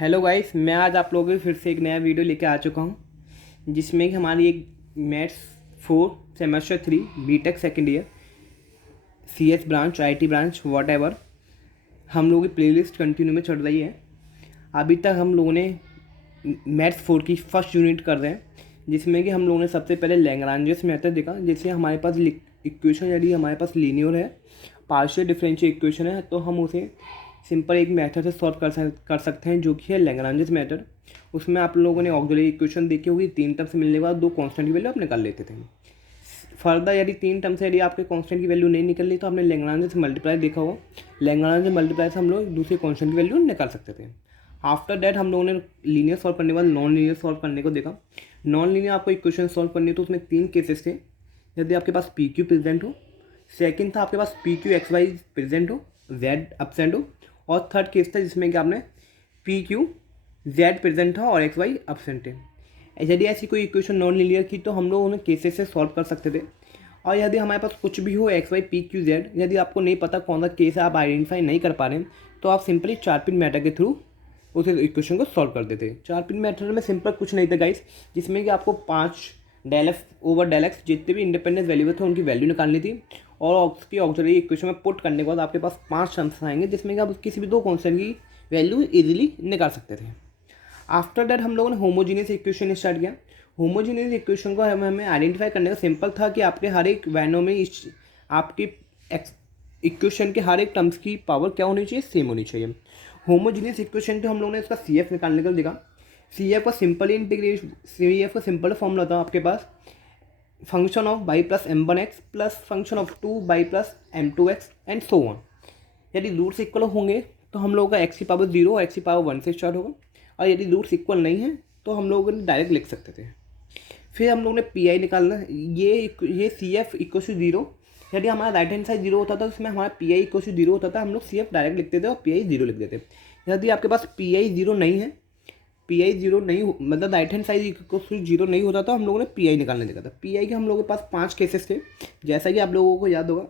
Hello guys, मैं आज आप लोगों के फिर से एक नया वीडियो लेके आ चुका हूँ जिसमें कि हमारी एक maths 4 semester 3 BTech second year CS branch IT branch whatever हम लोगों की प्लेलिस्ट कंटिन्यू में चल रही है। अभी तक हम लोगों ने मैथ्स 4 की फर्स्ट यूनिट कर रहे हैं जिसमें कि हम लोगों ने सबसे पहले लैग्रांजेस मेथड देखा। जैसे हमारे पास इक्वेशन यदि हमारे पास लीनियर है, पार्शियल डिफरेंशियल इक्वेशन है, तो हम उसे सिंपल एक मेथड से सॉल्व कर सकते हैं जो कि है लैग्रांजेस मेथड। उसमें आप लोगों ने ऑक्सिलरी इक्वेशन देखी होगी, 3 टर्म से मिलने के बाद 2 कांस्टेंट की वैल्यू आप निकाल लेते थे। फर्दर यदि 3 टर्म से यदि आपके कांस्टेंट की वैल्यू नहीं निकल रही तो आपने लैग्रांज से मल्टीप्लाई देखा होगा। लैग्रांज से मल्टीप्लाई से हम लोग दूसरे कांस्टेंट की वैल्यू निकाल सकते थे। आफ्टर दैट हम लोगों ने लीनियर सॉल्व करने के बाद नॉन लीनियर सॉल्व करने को देखा। नॉन लीनियर आपको इक्वेशन सॉल्व करनी है तो उसमें 3 केसेस थे। यदि आपके पास पी क्यू प्रेजेंट हो, सेकंड था आपके पास P Q X Y present हो, जेड एब्सेंट हो, और थर्ड केस था जिसमें कि आपने पी क्यू जेड प्रेजेंट था और एक्स वाई एब्सेंट है। यदि ऐसी कोई इक्वेशन नॉन लीनियर की तो हम लोग उन्हें केसेस से सॉल्व कर सकते थे। और यदि हमारे पास कुछ भी हो x y p q z, यदि आपको नहीं पता कौन सा केस है, आप आइडेंटिफाई नहीं कर पा रहे हैं, तो आप सिंपली 4 पिन मेथड के थ्रू उस इक्वेशन को सॉल्व कर देते। 4 पिन मेथड में सिंपल कुछ नहीं था गाइस, जिसमें कि आपको 5 del f over del x जितने भी इंडिपेंडेंट वेरिएबल थे उनकी वैल्यू निकालनी थी, और उसकी ऑक्सिलरी इक्वेशन में पुट करने के बाद आपके पास 5 टर्म्स आएंगे जिसमें कि आप किसी भी 2 कांस्टेंट की वैल्यू इजीली निकाल सकते थे। आफ्टर दैट हम लोगों ने होमोजीनियस इक्वेशन स्टार्ट किया। होमोजीनियस इक्वेशन को हमें आइडेंटिफाई करने का सिंपल था कि आपके हर एक वैनो में आपकी इक्वेशन के हर एक टर्म्स की पावर क्या होनी चाहिए, सेम होनी चाहिए। होमोजीनियस इक्वेशन तो हम लोगों ने इसका सी एफ निकालने का देखा। सी एफ का सिंपल इंटीग्रेशन, सी एफ का सिंपल फॉर्मूला था आपके पास function of y plus M one X plus function of 2 y plus M two X and so on. यदि रूट्स इक्वल होंगे तो हम लोगों का एक्स की पावर 0 और एक्स की पावर 1 से स्टार्ट होगा, और यदि रूट्स इक्वल नहीं है तो हम लोग डायरेक्ट लिख सकते थे। फिर हम लोग ने पी आई निकालना। ये सी एफ इक्वल टू 0, यदि हमारा राइट हैंड साइड 0 होता था तो उसमें हमारा पी आई इक्वल टू 0 होता था, हम लोग सी एफ डायरेक्ट लिखते थे और पी आई 0 लिख देते। यदि आपके पास पी आई 0 नहीं है, पी आई 0 नहीं मतलब right hand side equal to 0 नहीं होता था, हम लोगों ने पी आई निकालने देखा था। पी आई के हम लोगों के पास 5 केसेस थे जैसा कि आप लोगों को याद होगा।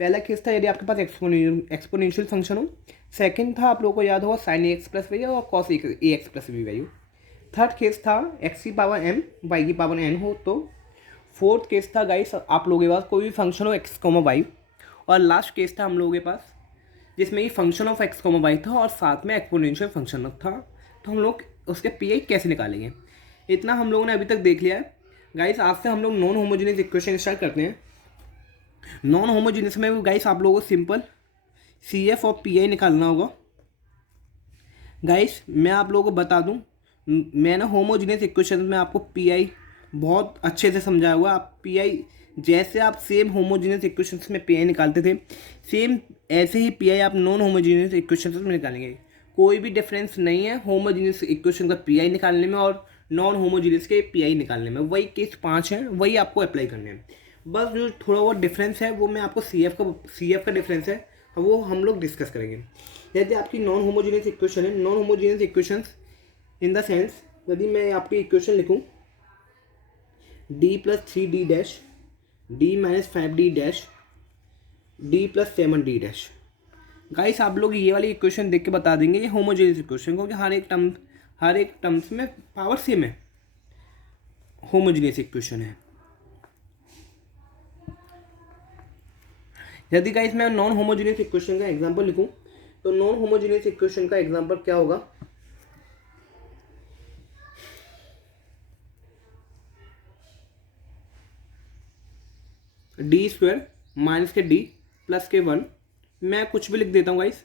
पहला केस था यदि आपके पास एक्सपोनेंशियल फंक्शन हो। सेकंड था आप लोगों को याद होगा साइन ए एक्स प्लस वाई और cos A x plus B Y हो। थर्ड केस था एक्स की पावर एम वाई की पावर एन हो। तो फोर्थ केस था गाइस आप लोगों के पास कोई भी फंक्शन हो एक्स कॉमा वाई। और लास्ट केस था हम लोगों के पास जिसमें कि function of x comma y था और साथ में एक्सपोनेंशियल फंक्शन था। तो हम लोग उसके पी आई कैसे निकालेंगे, इतना हम लोगों ने अभी तक देख लिया है गाइस। आज से हम लोग नॉन होमोजेनियस इक्वेशन स्टार्ट करते हैं। नॉन होमोजेनियस में गाइस आप लोगों को सिंपल सी एफ और पी आई निकालना होगा। गाइस मैं आप लोगों को बता दूं, मैंने होमोजेनियस इक्वेशन में आपको पी आई बहुत अच्छे से समझाया हुआ। आप पी आई जैसे आप सेम होमोजेनियस इक्वेशंस में पी आई निकालते थे, सेम ऐसे ही पी आई आप नॉन होमोजेनियस इक्वेशंस में निकालेंगे। कोई भी डिफरेंस नहीं है होमोजेनियस इक्वेशन का पी आई निकालने में और नॉन होमोजेनियस के पी आई निकालने में। वही केस 5 है, वही आपको अप्लाई करने हैं। बस जो थोड़ा बहुत डिफरेंस है वो मैं आपको सी एफ का डिफरेंस है वो हम लोग डिस्कस करेंगे। यदि आपकी नॉन होमोजेनियस इक्वेशन है, non homogeneous equations in the sense यदि मैं आपकी इक्वेशन लिखूं D plus 3 D dash D minus 5 D dash D plus 7 D dash. Guys आप लोग ये वाली इक्वेशन देख के बता देंगे ये होमोजेनियस इक्वेशन, क्योंकि हर एक टर्म्स में पावर सेम है, होमोजेनियस इक्वेशन है। यदि गाइस मैं नॉन होमोजेनियस इक्वेशन का एग्जांपल लिखूं तो नॉन होमोजेनियस इक्वेशन का एग्जांपल क्या होगा, डी स्क्वायर माइनस के डी प्लस के 1, मैं कुछ भी लिख देता हूँ गाइस,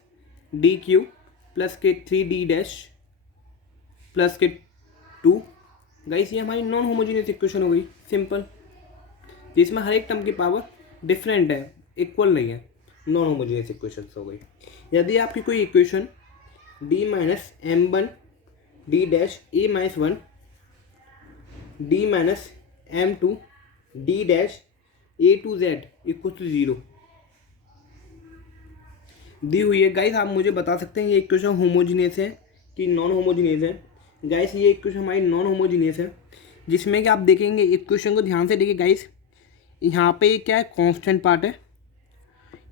डी क्यू प्लस के 3 डी डैश प्लस के 2। गाइस ये हमारी नॉन होमोजेनियस इक्वेशन हो गई सिंपल, जिसमें हर एक टर्म की पावर डिफरेंट है, इक्वल नहीं है, नॉन होमोजेनियस इक्वेशन हो गई। यदि आपकी कोई equation d minus m one d dash a minus 1 d minus m two d dash a two z equal to 0 दी हुई है। गाइस आप मुझे बता सकते हैं ये इक्वेशन होमोजीनियस है कि नॉन होमोजीनियस है। गाइस ये इक्वेशन हमारी नॉन होमोजीनियस है, जिसमें कि आप देखेंगे इक्वेशन को ध्यान से देखिए गाइस, यहाँ पे क्या है कांस्टेंट पार्ट है,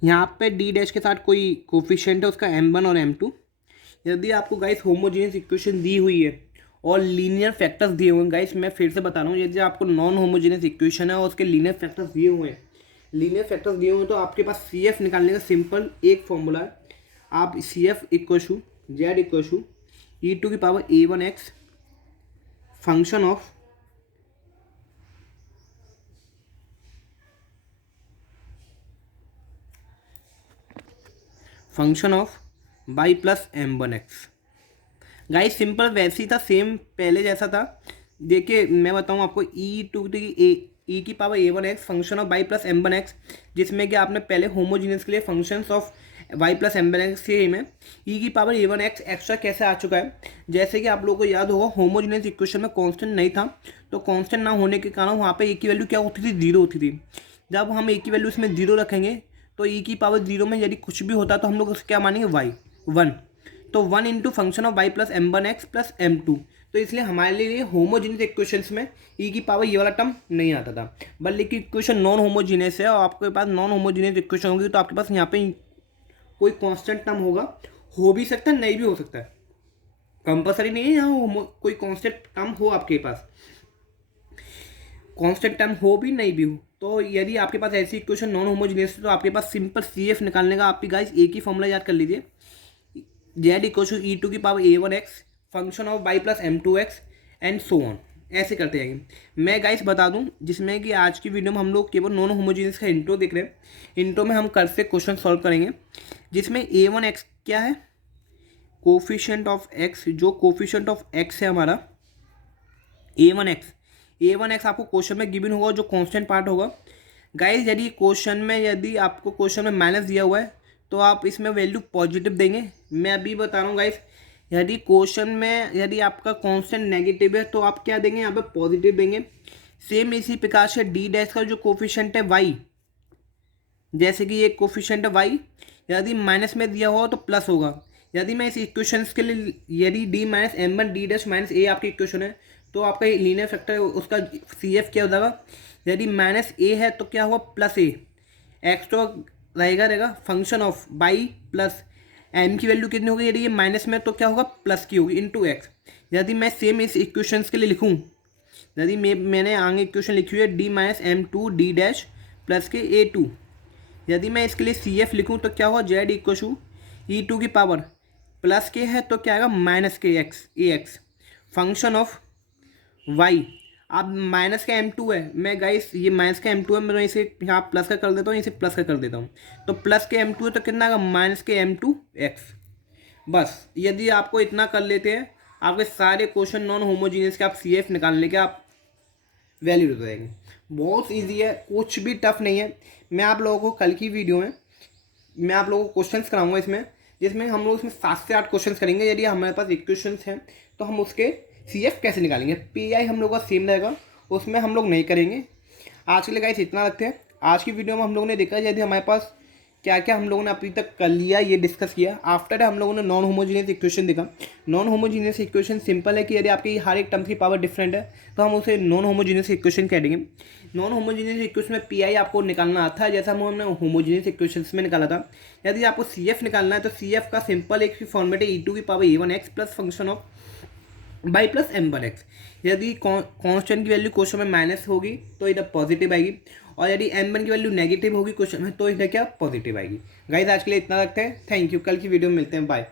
यहाँ पे डी डैश के साथ कोई कोफिशिएंट है उसका m1 और m2, यदि आपको गाइस होमोजीनियस इक्वेशन दी हुई है और लीनियर फैक्टर्स दिए हुए हैं, गाइस मैं फिर से बता रहा हूँ, यदि आपको नॉन होमोजीनियस इक्वेशन है और उसके लीनियर फैक्टर्स दिए हुए हैं, तो आपके पास सी एफ निकालने का सिंपल एक फॉर्मूला है। आप C F equal to Z equal to e to की power a1x function of y plus m1x। Guys simple वैसे ही था, सेम पहले जैसा था। देखिए मैं बताऊँ आपको, ई की power a1x function of y plus m1x, जिसमें कि आपने पहले होमोजीनियस के लिए functions of y plus m1x से में ई की पावर a1x एक्स्ट्रा कैसे आ चुका है। जैसे कि आप लोगों को याद होगा, होमोजीनियस इक्वेशन में कांस्टेंट नहीं था, तो कांस्टेंट ना होने के कारण वहाँ पे ए की वैल्यू क्या होती थी, जीरो होती थी। जब हम ए की वैल्यू इसमें जीरो रखेंगे तो ई की पावर जीरो में यदि कुछ भी होता तो हम लोग उसे क्या मानेंगे, वाई वन। तो one into function of y plus m1x plus m2। तो इसलिए हमारे लिए होमोजीनियस इक्वेशंस में ई की पावर ये वाला टर्म नहीं आता था। बल्कि इक्वेशन नॉन होमोजीनियस है और आपके पास नॉन होमोजीनियस इक्वेशन होगी तो आपके पास यहाँ पे कोई कांस्टेंट टर्म होगा, हो भी सकता है नहीं भी हो सकता है, कंपल्सरी नहीं है यहाँ कोई कांस्टेंट टर्म हो आपके पास, कांस्टेंट टर्म हो भी नहीं भी हो। तो यदि आपके पास ऐसी इक्वेशन नॉन होमोजीनियस है तो आपके पास सिंपल सी एफ निकालने का आप गाइस एक ही फॉर्मूला याद कर लीजिए, Z equal to e to की power a1x function of y plus m2x and so on, ऐसे करते जाएंगे। मैं गाइस बता दूं, जिसमें कि आज की वीडियो में हम लोग केवल नॉन होमोजीनियस का इंट्रो देख रहे हैं। इंट्रो में हम कर से क्वेश्चन सॉल्व करेंगे, जिसमें a1x क्या है, कोफिशिएंट ऑफ x, जो कोफिशिएंट ऑफ x है हमारा a1x आपको क्वेश्चन में गिवन होगा, जो कांस्टेंट पार्ट होगा। गाइस यदि आपको क्वेश्चन में माइनस दिया हुआ है तो आप इसमें वैल्यू पॉजिटिव देंगे। मैं अभी बता रहा हूँ गाइस, यदि क्वेश्चन में यदि आपका कांस्टेंट नेगेटिव है तो आप क्या देंगे, यहाँ पे पॉजिटिव देंगे। सेम इसी प्रकार से डी डैश का जो कोफिशिएंट है वाई, जैसे कि ये कोफिशिएंट है वाई, यदि माइनस में दिया हुआ तो प्लस होगा। यदि मैं इस इक्वेशन के लिए यदि D minus m1 D dash minus A आपकी इक्वेशन है तो आपका लीनियर फैक्टर उसका सी एफ क्या हो जाएगा, यदि माइनस ए है तो क्या हुआ, प्लस ए, एक्स तो रहेगा function of y plus m की वैल्यू कितनी होगी, यदि ये माइनस में तो क्या होगा, प्लस की होगी इंटू एक्स। यदि मैं सेम इस इक्वेशंस के लिए लिखूँ, यदि मैंने आगे इक्वेशन लिखी हुई है D minus m2 D dash plus के a2, यदि मैं इसके लिए सी एफ लिखूँ तो क्या होगा, z equal to e to की पावर प्लस के है तो क्या आएगा, minus k x a x function of y. अब माइनस का m2 है, मैं गाइस ये माइनस का m2 है, मैं इसे यहाँ प्लस का कर देता हूँ, इसे प्लस का कर देता हूँ, तो प्लस के m2 है तो कितना आएगा, माइनस के m2x। बस यदि आपको इतना कर लेते हैं, आपके सारे क्वेश्चन नॉन होमोजीनियस के आप सी एफ निकालने के आप वैल्यू दे देंगे। बहुत ईजी है, कुछ भी टफ नहीं है। मैं आप लोगों को कल की वीडियो में मैं आप लोगों को क्वेश्चन कराऊंगा इसमें, जिसमें हम लोग इसमें 7 से 8 क्वेश्चन करेंगे। यदि हमारे पास इक्वेशन हैं तो हम उसके सी एफ कैसे निकालेंगे, पी आई हम लोग का सेम रहेगा, उसमें हम लोग नहीं करेंगे। आज के लिए गाइस इतना रखते हैं। आज की वीडियो में हम लोगों ने देखा यदि हमारे पास क्या क्या हम लोगों ने अभी तक कर लिया, ये डिस्कस किया। आफ्टर हम लोगों ने नॉन होमोजीनियस इक्वेशन देखा। नॉन होमोजीनियस इक्वेशन सिंपल है कि यदि आपकी हर एक टर्म की पावर डिफरेंट है तो हम उसे नॉन होमोजीनियस इक्वेशन कह देंगे। नॉन होमोजीनियस इक्वेशन में पी आई आपको निकालना आता है, जैसा हमने होमोजीनियस इक्वेशन में निकाला था। यदि आपको सी एफ निकालना है तो सी एफ का सिंपल एक फॉर्मेट है ई टू की power a1x plus function of y plus m1x। यदि कांस्टेंट की वैल्यू क्वेश्चन में माइनस होगी तो इधर पॉजिटिव आएगी, और यदि m1 की वैल्यू नेगेटिव होगी क्वेश्चन में तो इधर क्या, पॉजिटिव आएगी। गाइस आज के लिए इतना रखते हैं, थैंक यू। कल की वीडियो में मिलते हैं, बाय।